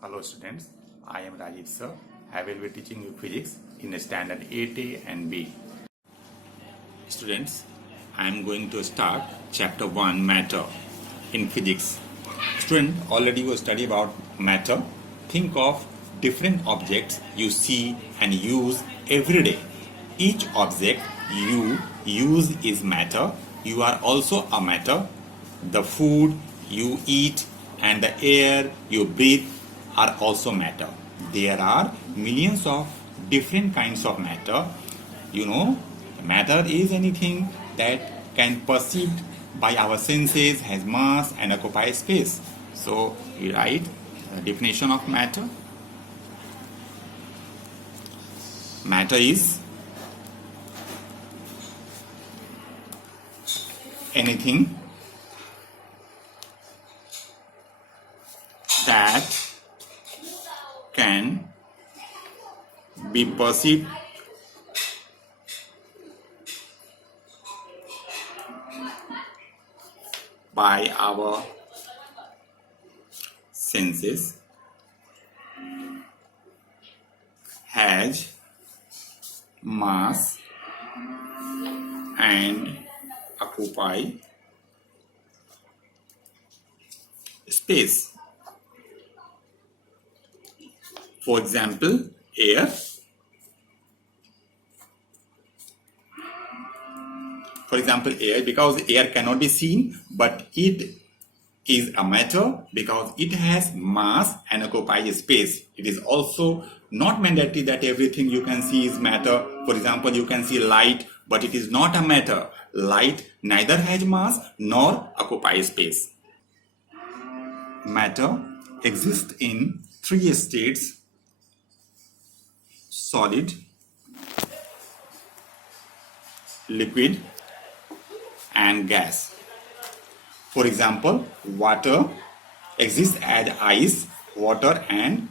Hello students, I am Rajiv sir. I will be teaching you physics in standard 8A and B. Students, I am going to start chapter 1 matter in physics. Student, already you study about matter. Think of different objects you see and use every day. Each object you use is matter. You are also a matter. The food you eat and the air you breathe are also matter. There are millions of different kinds of matter. You know, matter is anything that can perceived by our senses, has mass and occupies space. So we write the definition of matter. Matter is anything that can be perceived by our senses, has mass and occupy space. For example, air. Because air cannot be seen, but it is a matter because it has mass and occupies space. It is also not mandatory that everything you can see is matter. For example, you can see light, but it is not a matter. Light neither has mass nor occupies space. Matter exists in three states: solid, liquid, and gas. For example, water exists as ice, water, and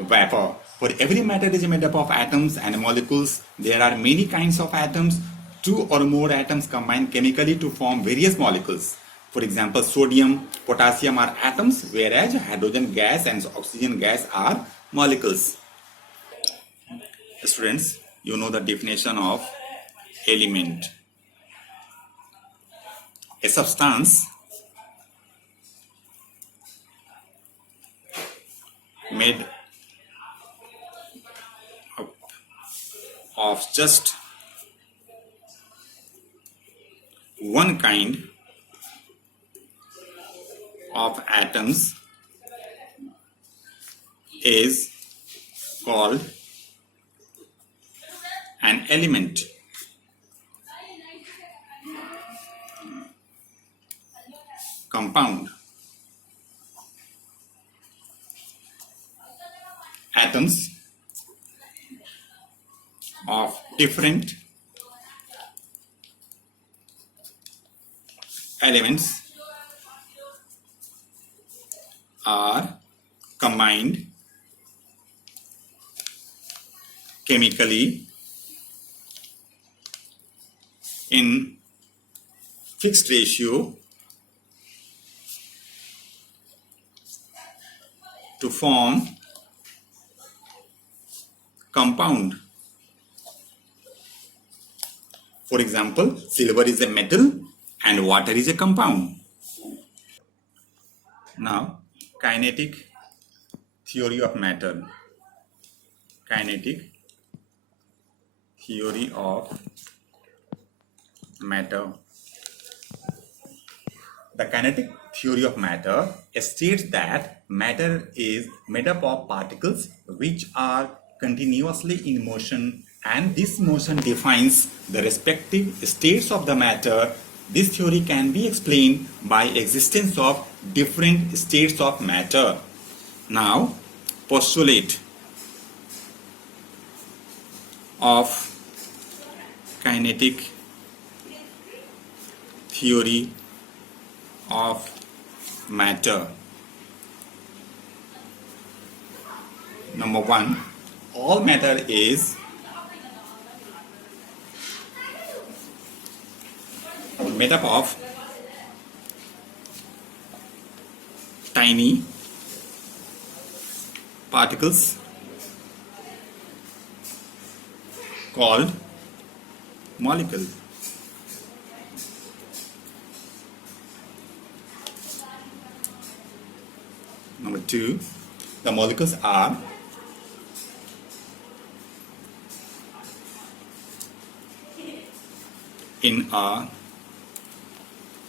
vapor. For every matter is made up of atoms and molecules. There are many kinds of atoms. Two or more atoms combine chemically to form various molecules. For example, sodium, potassium are atoms, whereas hydrogen gas and oxygen gas are molecules. Students, you know the definition of element. A substance made up of just one kind of atoms is called an element. Compound. Atoms of different elements are combined chemically in fixed ratio to form compound. For example, silver is a metal and water is a compound. Now, kinetic theory of matter. Kinetic theory of matter. The kinetic theory of matter states that matter is made up of particles which are continuously in motion, and this motion defines the respective states of the matter. This theory can be explained by existence of different states of matter. Now, postulate of kinetic theory of matter. Number one, all matter is made up of tiny particles called molecule. Number 2, the molecules are in a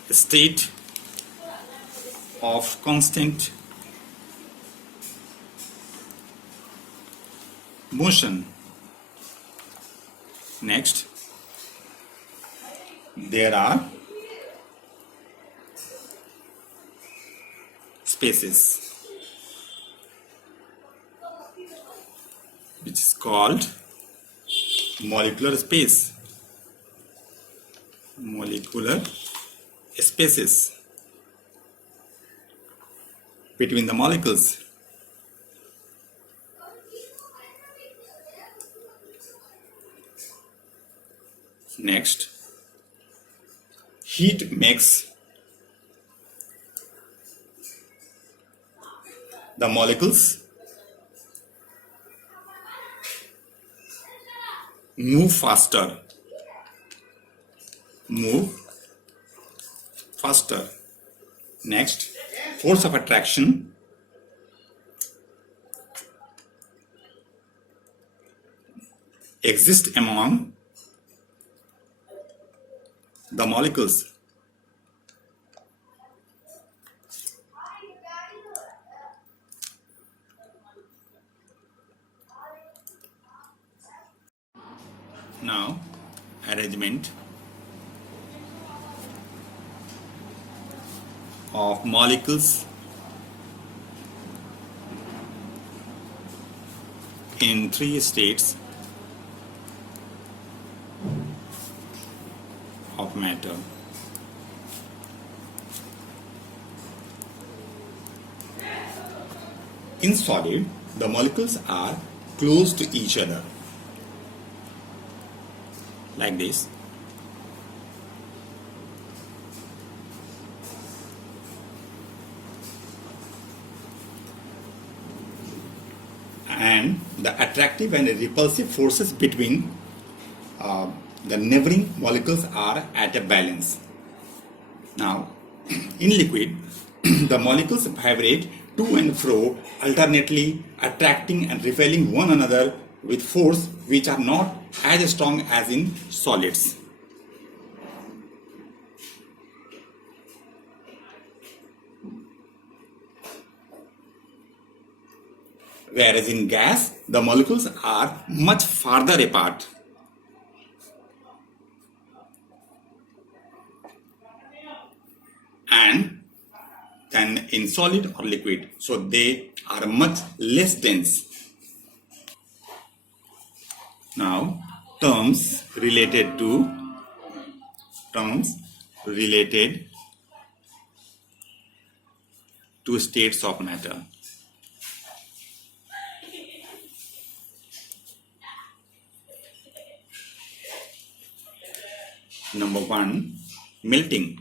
state of constant motion. Next, there are spaces which is called molecular space. Molecular spaces between the molecules. Next, heat makes the molecules move faster. Next, force of attraction exists among the molecules. Now, arrangement of molecules in 3 states of matter. In solid, the molecules are close to each other, like this. And the attractive and repulsive forces between the neighboring molecules are at a balance. Now, in liquid, the molecules vibrate to and fro, alternately attracting and repelling one another with force which are not as strong as in solids. Whereas in gas, the molecules are much farther apart. And than in solid or liquid, so they are much less dense. Now, terms related to states of matter. Number 1, melting.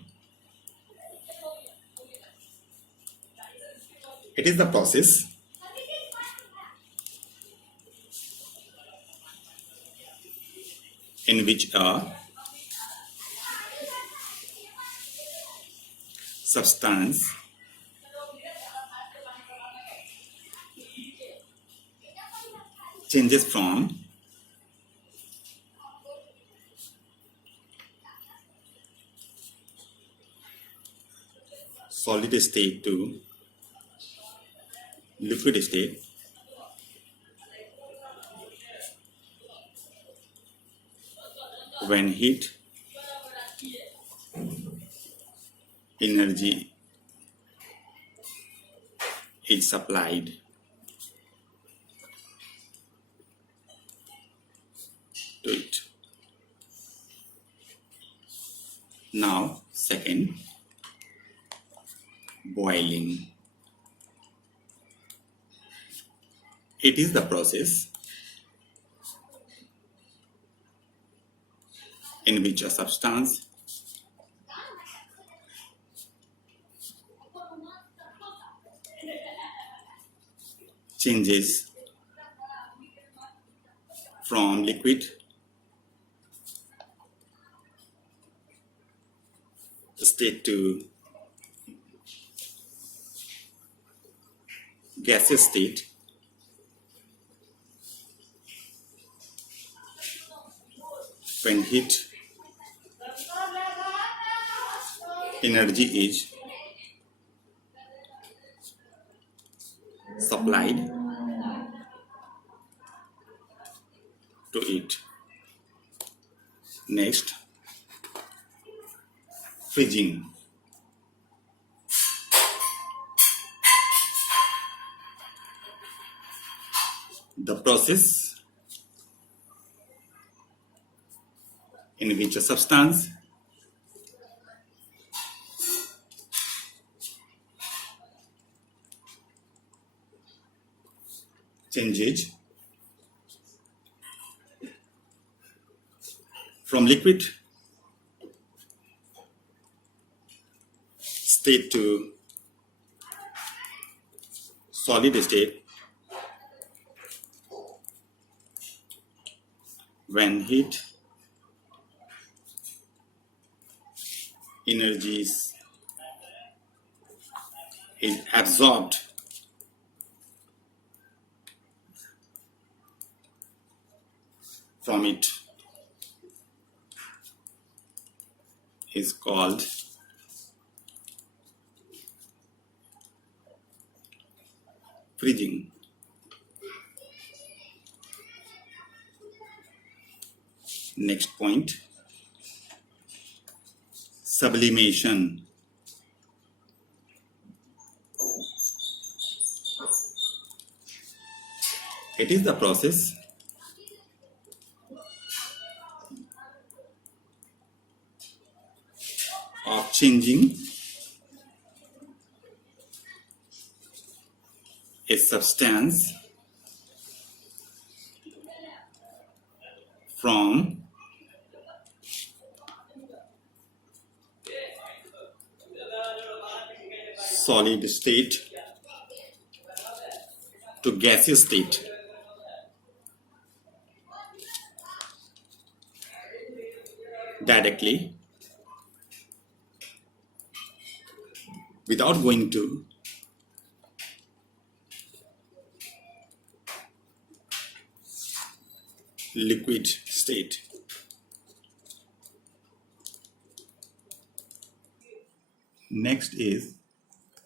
It is the process in which a substance changes from solid state to liquid state when heat energy is supplied to it. Now, second, boiling. It is the process in which a substance changes from liquid state to gaseous state when heat energy is supplied to it. Next, freezing. The process in which a substance changes from liquid state to solid state when heat energy is absorbed from it is called freezing. Next point, sublimation. It is the process of changing a substance from solid state to gaseous state. Directly, without going to liquid state. Next is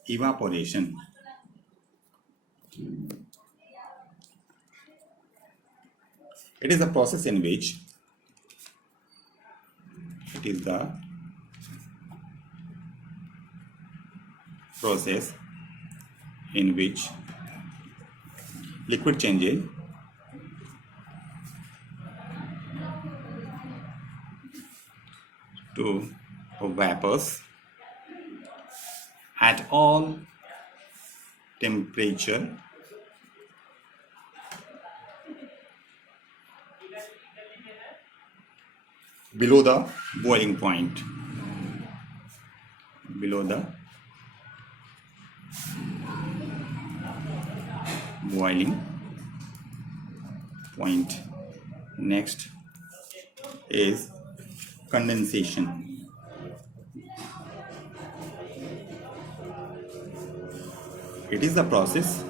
evaporation. It is a process in which liquid changes to vapors at all temperature below the boiling point. Below the boiling point. Next is condensation. It is the process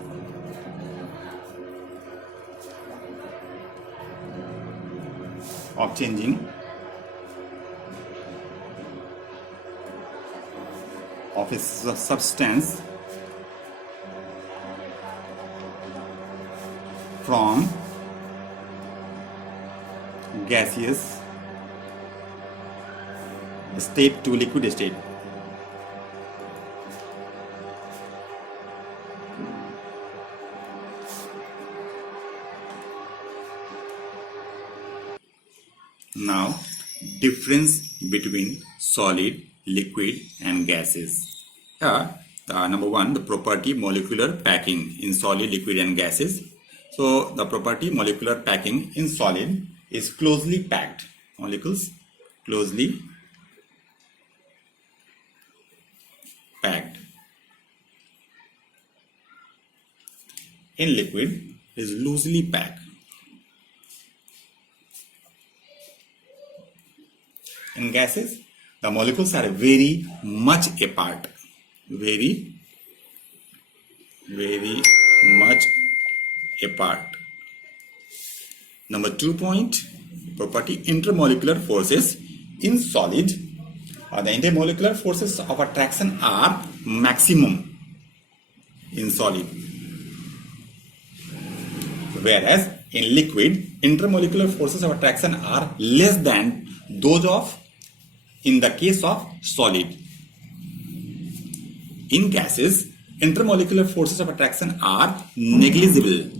of changing of a substance from gaseous state to liquid state. Now, difference between solid, liquid and gases. Here, number one, the property molecular packing in solid, liquid and gases. So, the property molecular packing in solid is closely packed. Molecules closely packed. in liquid is loosely packed. In gases, the molecules are very much apart. Very much apart. Number 2 point, property intermolecular forces in solid. The intermolecular forces of attraction are maximum in solid, whereas in liquid intermolecular forces of attraction are less than those of in the case of solid. In gases, intermolecular forces of attraction are negligible.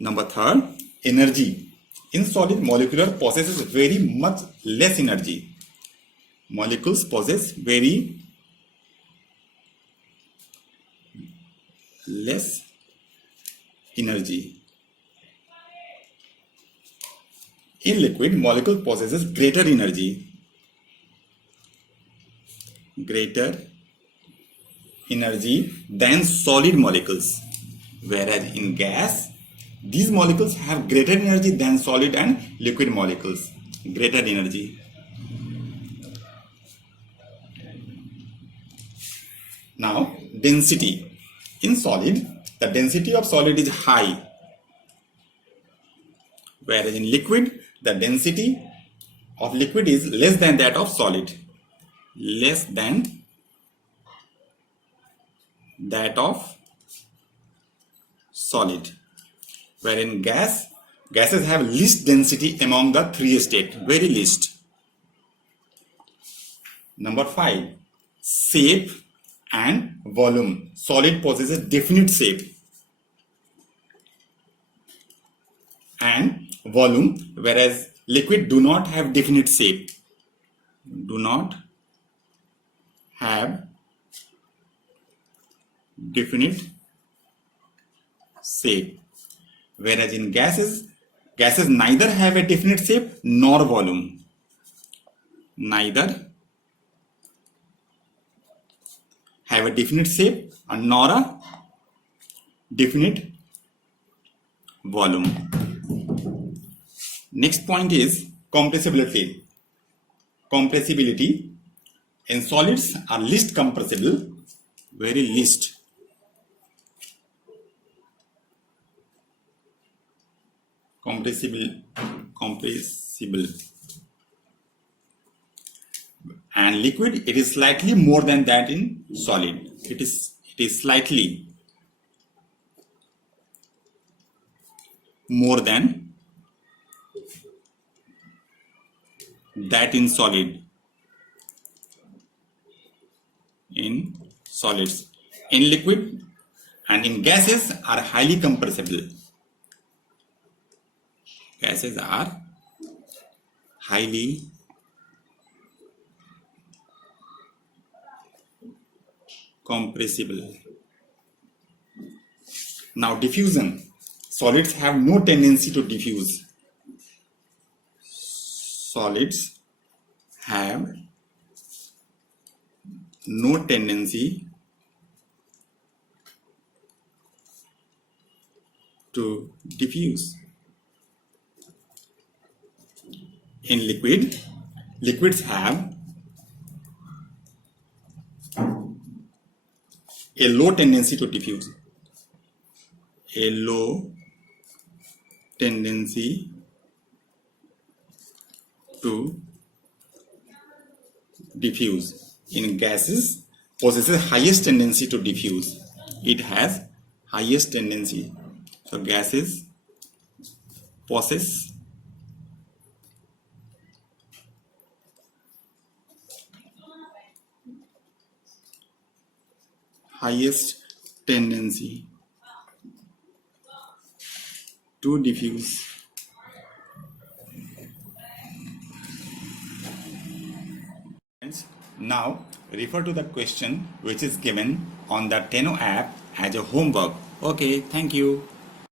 Number 3, energy. In solid, molecular possesses very much less energy. Molecules possess very less energy. In liquid, molecule possesses greater energy. Than solid molecules. Whereas in gas, these molecules have greater energy than solid and liquid molecules. Greater energy. Now, density. In solid, the density of solid is high. Whereas in liquid, the density of liquid is less than that of solid. Less than that of solid. Where in gases have least density among the 3 states. Very least. Number 5, shape and volume. Solid possesses definite shape and volume, whereas liquid do not have definite shape. Whereas in gases neither have a definite shape nor volume. Neither have a definite shape nor a definite volume. Next point is compressibility. Compressibility in solids are least compressible, very least. Compressible. And liquid, it is slightly more than that in solid. It is slightly more than that in solid. In solids. In liquid and in gases are highly compressible. Gases are highly compressible. Now diffusion. Solids have no tendency to diffuse. Solids have no tendency to diffuse. In liquids have a low tendency to diffuse. A low tendency to diffuse. In gases, possesses highest tendency to diffuse. It has highest tendency. So gases possess highest tendency to diffuse. Now refer to the question which is given on the Teno app as a homework. Okay, thank you.